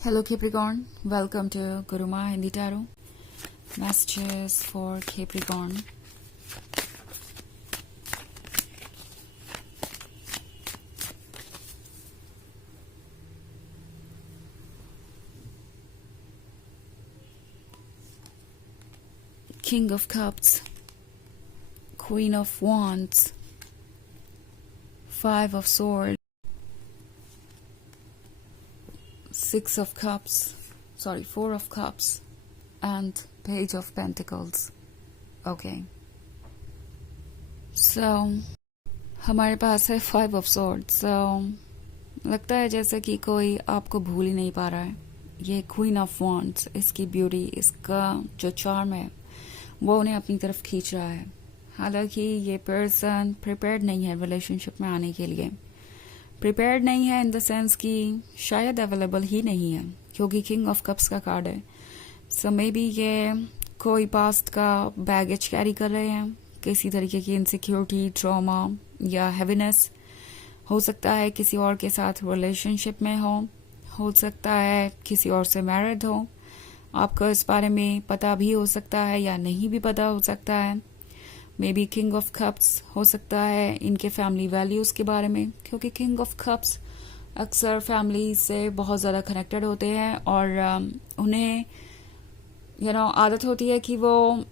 Hello Capricorn, welcome to Guruma Hindi Tarot. Messages for Capricorn. King of Cups, Queen of Wands, Five of Swords, Four of Cups, and Page of Pentacles. Okay. So, हमारे पास है Five of Swords. So, लगता है जैसे कि कोई आपको भूल ही नहीं पा रहा है. ये Queen of Wands, इसकी ब्यूटी, इसका जो चार्म है, वो उन्हें अपनी तरफ खींच रहा है. हालांकि ये पर्सन प्रिपेयर्ड नहीं है रिलेशनशिप में आने के लिए. प्रिपेयर्ड नहीं है इन द सेंस कि शायद अवेलेबल ही नहीं है, क्योंकि किंग ऑफ कप्स का कार्ड है. सो मे बी ये कोई पास्ट का बैगेज कैरी कर रहे हैं, किसी तरीके की इनसिक्योरिटी, ट्रॉमा या हैवीनेस. हो सकता है किसी और के साथ रिलेशनशिप में हो सकता है किसी और से मैरिड हो. आपको इस बारे में पता भी हो सकता है या नहीं भी पता हो सकता है. May be king of cups हो सकता है इनके फैमिली वैल्यूज के बारे में, क्योंकि किंग ऑफ कप्स अक्सर फैमिली से बहुत ज़्यादा कनेक्टेड होते हैं और उन्हें आदत होती है कि वो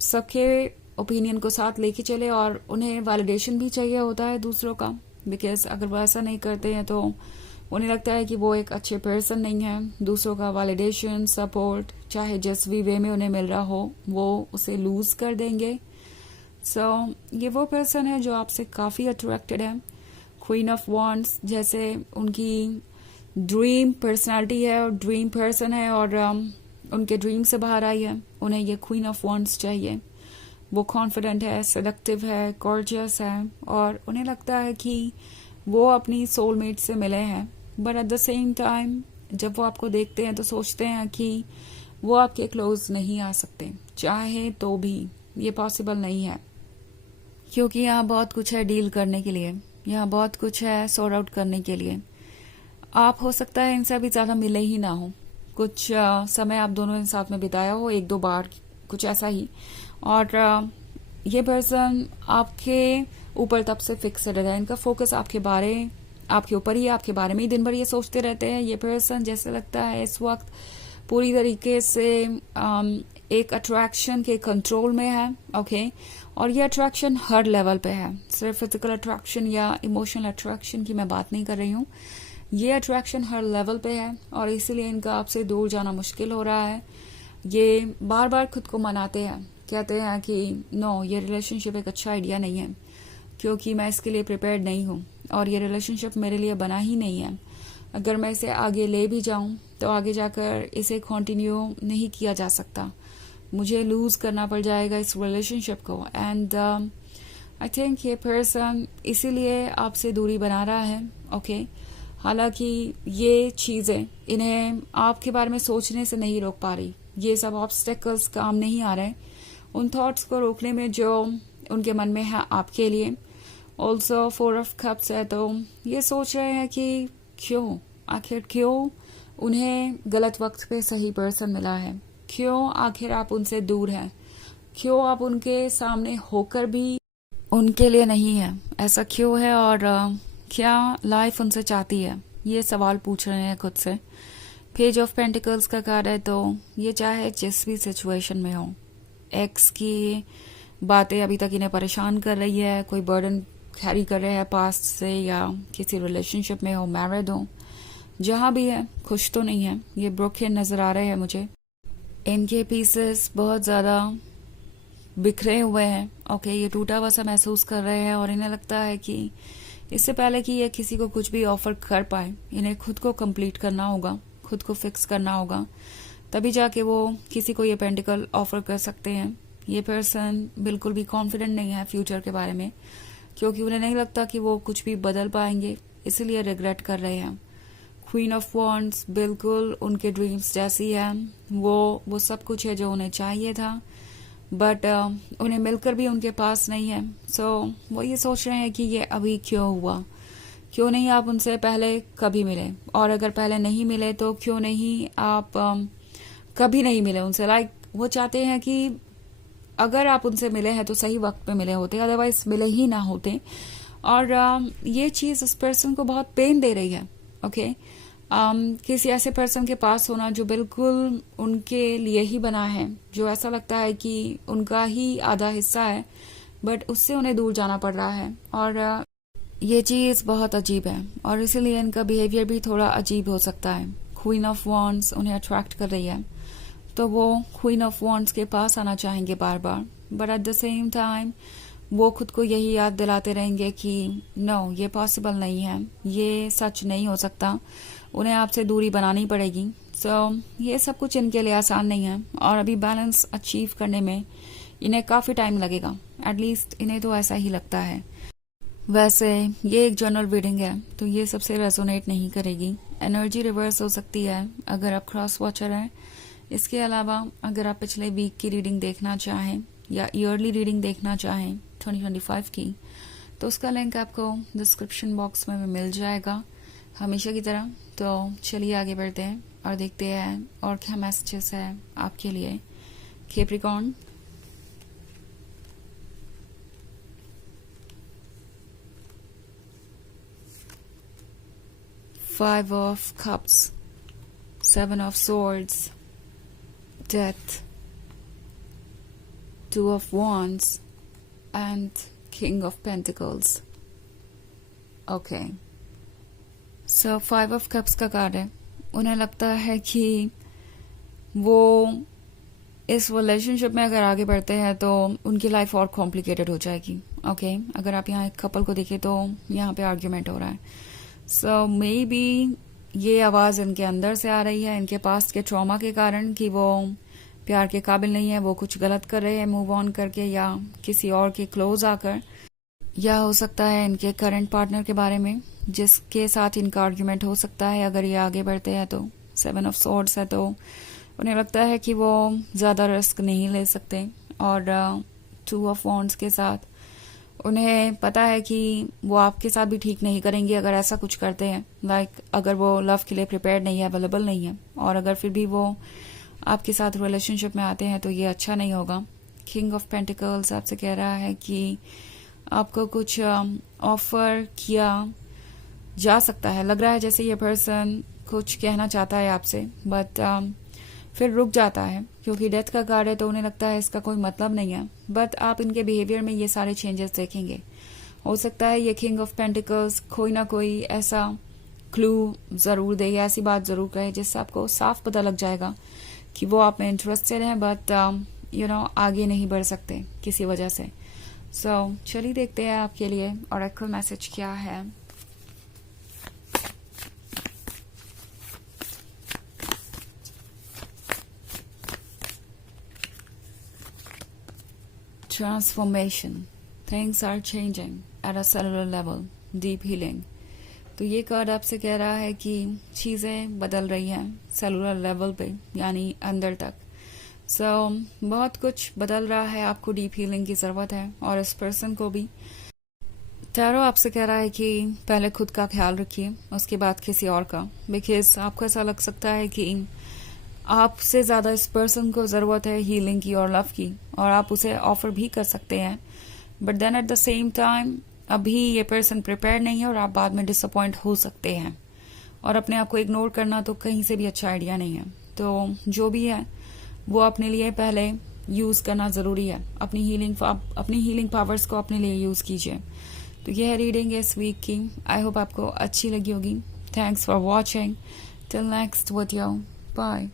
सबके ओपिनियन को साथ लेके चले, और उन्हें वैलिडेशन भी चाहिए होता है दूसरों का. बिकॉज अगर वो ऐसा नहीं करते हैं तो उन्हें लगता है कि वो एक अच्छे पर्सन नहीं है. दूसरों का वैलिडेशन, सपोर्ट, चाहे जिस भी वे में उन्हें मिल रहा हो, वो उसे लूज कर देंगे. ये वो पर्सन है जो आपसे काफ़ी अट्रैक्टेड है. क्वीन ऑफ वॉन्ड्स जैसे उनकी ड्रीम पर्सनालिटी है और ड्रीम पर्सन है, और उनके ड्रीम से बाहर आई है. उन्हें ये क्वीन ऑफ वॉन्ड्स चाहिए. वो कॉन्फिडेंट है, सेडक्टिव है, गॉर्जियस है, और उन्हें लगता है कि वो अपनी सोलमेट से मिले हैं. But at the same time जब वो आपको देखते हैं तो सोचते हैं कि वो आपके क्लोज नहीं आ सकते. चाहे तो भी ये पॉसिबल नहीं है, क्योंकि यहाँ बहुत कुछ है डील करने के लिए, यहाँ बहुत कुछ है सॉर्ट आउट करने के लिए. आप हो सकता है इनसे अभी ज़्यादा मिले ही ना हो. कुछ समय आप दोनों ने साथ में बिताया हो, एक दो बार, कुछ ऐसा ही. और ये पर्सन आपके ऊपर तब से फिक्सड है. इनका फोकस आपके ऊपर ही, आपके बारे में ही दिन भर ये सोचते रहते हैं. ये पर्सन जैसे लगता है इस वक्त पूरी तरीके से एक अट्रैक्शन के कंट्रोल में है. ओके. और ये अट्रैक्शन हर लेवल पे है. सिर्फ फिजिकल अट्रैक्शन या इमोशनल अट्रैक्शन की मैं बात नहीं कर रही हूँ. ये अट्रैक्शन हर लेवल पे है, और इसीलिए इनका आपसे दूर जाना मुश्किल हो रहा है. ये बार बार खुद को मनाते हैं, कहते हैं कि नो, ये रिलेशनशिप एक अच्छा आइडिया नहीं है, क्योंकि मैं इसके लिए प्रिपेयर्ड नहीं हूँ, और ये रिलेशनशिप मेरे लिए बना ही नहीं है. अगर मैं इसे आगे ले भी जाऊँ तो आगे जाकर इसे कंटिन्यू नहीं किया जा सकता. मुझे लूज करना पड़ जाएगा इस रिलेशनशिप को. एंड आई थिंक ये पर्सन इसीलिए आपसे दूरी बना रहा है. ओके. हालांकि ये चीज़ें इन्हें आपके बारे में सोचने से नहीं रोक पा रही. ये सब ऑब्स्टेकल्स काम नहीं आ रहे उन थॉट्स को रोकने में जो उनके मन में है आपके लिए. ऑल्सो फोर ऑफ कप्स है, तो ये सोच रहे हैं कि आखिर क्यों उन्हें गलत वक्त पे सही पर्सन मिला है. क्यों आखिर आप उनसे दूर हैं. क्यों आप उनके सामने होकर भी उनके लिए नहीं है. ऐसा क्यों है, और क्या लाइफ उनसे चाहती है, ये सवाल पूछ रहे हैं खुद से. पेज ऑफ पेंटिकल्स का कार्ड है, तो ये चाहे जिस भी सिचुएशन में हो, एक्स की बातें अभी तक इन्हें परेशान कर रही है, कोई बर्डन कैरी कर रहे हैं पास्ट से, या किसी रिलेशनशिप में हो, मैरिड हो, जहाँ भी है खुश तो नहीं है. ये ब्रोकन नजर आ रहे हैं मुझे. इनके पीसेस बहुत ज़्यादा बिखरे हुए हैं. ओके. ये टूटा हुआ सा महसूस कर रहे हैं, और इन्हें लगता है कि इससे पहले कि ये किसी को कुछ भी ऑफर कर पाए, इन्हें खुद को कंप्लीट करना होगा, खुद को फिक्स करना होगा, तभी जाके वो किसी को ये पेंटिकल ऑफर कर सकते हैं. ये पर्सन बिल्कुल भी कॉन्फिडेंट नहीं है फ्यूचर के बारे में, क्योंकि उन्हें नहीं लगता कि वो कुछ भी बदल पाएंगे, इसलिए रिग्रेट कर रहे हैं. क्वीन ऑफ वॉन्ड्स बिल्कुल उनके ड्रीम्स जैसी है. वो सब कुछ है जो उन्हें चाहिए था, बट उन्हें मिलकर भी उनके पास नहीं है. वो ये सोच रहे हैं कि ये अभी क्यों हुआ, क्यों नहीं आप उनसे पहले कभी मिले, और अगर पहले नहीं मिले तो क्यों नहीं आप कभी नहीं मिले उनसे। लाइक वो चाहते हैं कि अगर आप उनसे मिले हैं तो सही वक्त पे मिले होते, अदरवाइज मिले ही ना होते। और ये चीज उस पर्सन को बहुत पेन दे रही है। ओके किसी ऐसे पर्सन के पास होना जो बिल्कुल उनके लिए ही बना है, जो ऐसा लगता है कि उनका ही आधा हिस्सा है, बट उससे उन्हें दूर जाना पड़ रहा है। और ये चीज बहुत अजीब है, और इसीलिए इनका बिहेवियर भी थोड़ा अजीब हो सकता है। क्वीन ऑफ वॉन्ड्स उन्हें अट्रैक्ट कर रही है, तो वो क्वीन ऑफ वॉन्ड्स के पास आना चाहेंगे बार बार, but at the same time वो खुद को यही याद दिलाते रहेंगे कि नो, ये पॉसिबल नहीं है, ये सच नहीं हो सकता, उन्हें आपसे दूरी बनानी पड़ेगी। सो ये सब कुछ इनके लिए आसान नहीं है, और अभी बैलेंस अचीव करने में इन्हें काफी टाइम लगेगा। एटलीस्ट इन्हें तो ऐसा ही लगता है। वैसे ये एक जनरल रीडिंग है, तो ये सबसे रेजोनेट नहीं करेगी। एनर्जी रिवर्स हो सकती है अगर आप क्रॉस वॉचर हैं। इसके अलावा अगर आप पिछले वीक की रीडिंग देखना चाहें या ईयरली रीडिंग देखना चाहें 2025 की, तो उसका लिंक आपको डिस्क्रिप्शन बॉक्स में मिल जाएगा हमेशा की तरह। तो चलिए आगे बढ़ते हैं और देखते हैं और क्या मैसेजेस है आपके लिए Capricorn. Five of Cups, Seven of Swords, Death, Two of Wands, and King of Pentacles. Okay. So Five of Cups का कार्ड है। उन्हें लगता है कि वो इस रिलेशनशिप में अगर आगे बढ़ते हैं तो उनकी लाइफ और कॉम्प्लिकेटेड हो जाएगी। ओके अगर आप यहाँ एक कपल को देखें तो यहाँ पे आर्ग्यूमेंट हो रहा है। सो मे बी ये आवाज इनके अंदर से आ रही है, इनके पास के ट्रॉमा के कारण, कि वो प्यार के काबिल नहीं है, वो कुछ गलत कर रहे हैं मूव ऑन करके या किसी और के क्लोज आकर, या हो सकता है इनके करंट पार्टनर के बारे में जिसके साथ इनका आर्ग्यूमेंट हो सकता है अगर ये आगे बढ़ते हैं तो। 7 ऑफ स्वॉर्ड्स है तो उन्हें लगता है कि वो ज्यादा रिस्क नहीं ले सकते, और 2 ऑफ वॉन्ड्स के साथ उन्हें पता है कि वो आपके साथ भी ठीक नहीं करेंगे अगर ऐसा कुछ करते हैं। लाइक अगर वो लव के लिए प्रिपेयर्ड नहीं है, अवेलेबल नहीं है, और अगर फिर भी वो आपके साथ रिलेशनशिप में आते हैं तो ये अच्छा नहीं होगा। किंग ऑफ पेंटिकल्स आपसे कह रहा है कि आपको कुछ ऑफर किया जा सकता है। लग रहा है जैसे ये पर्सन कुछ कहना चाहता है आपसे, बट फिर रुक जाता है क्योंकि डेथ का कार्ड है, तो उन्हें लगता है इसका कोई मतलब नहीं है। बट आप इनके बिहेवियर में ये सारे चेंजेस देखेंगे। हो सकता है ये किंग ऑफ पेंटिकल्स कोई ना कोई ऐसा क्लू जरूर दे या ऐसी बात जरूर कहे जिससे आपको साफ पता लग जाएगा कि वो आप में इंटरेस्टेड हैं, बट आगे नहीं बढ़ सकते किसी वजह से। सो चलिए देखते हैं आपके लिए ऑरेकल मैसेज क्या है। Transformation. Things are changing at a cellular level. Deep healing. तो ये कार्ड आपसे कह रहा है कि चीजें बदल रही हैं सेलुलर लेवल पे, यानी अंदर तक। बहुत कुछ बदल रहा है, आपको डीप हीलिंग की जरूरत है, और इस पर्सन को भी। टैरो आपसे कह रहा है कि पहले खुद का ख्याल रखिए, उसके बाद किसी और का, बिकॉज आपको ऐसा लग सकता है कि आपसे ज्यादा इस पर्सन को जरूरत है हीलिंग की और लव की, और आप उसे ऑफर भी कर सकते हैं, but then at the same time अभी ये पर्सन प्रिपेयर नहीं है और आप बाद में डिसअपॉइंट हो सकते हैं। और अपने आप को इग्नोर करना तो कहीं से भी अच्छा आइडिया नहीं है। तो जो भी है वो अपने लिए पहले यूज करना जरूरी है। अपनी हीलिंग पावर्स को अपने लिए यूज कीजिए। तो यह है रीडिंग इस वीक की। आई होप आपको अच्छी लगी होगी। Thanks for watching. Till next video, bye.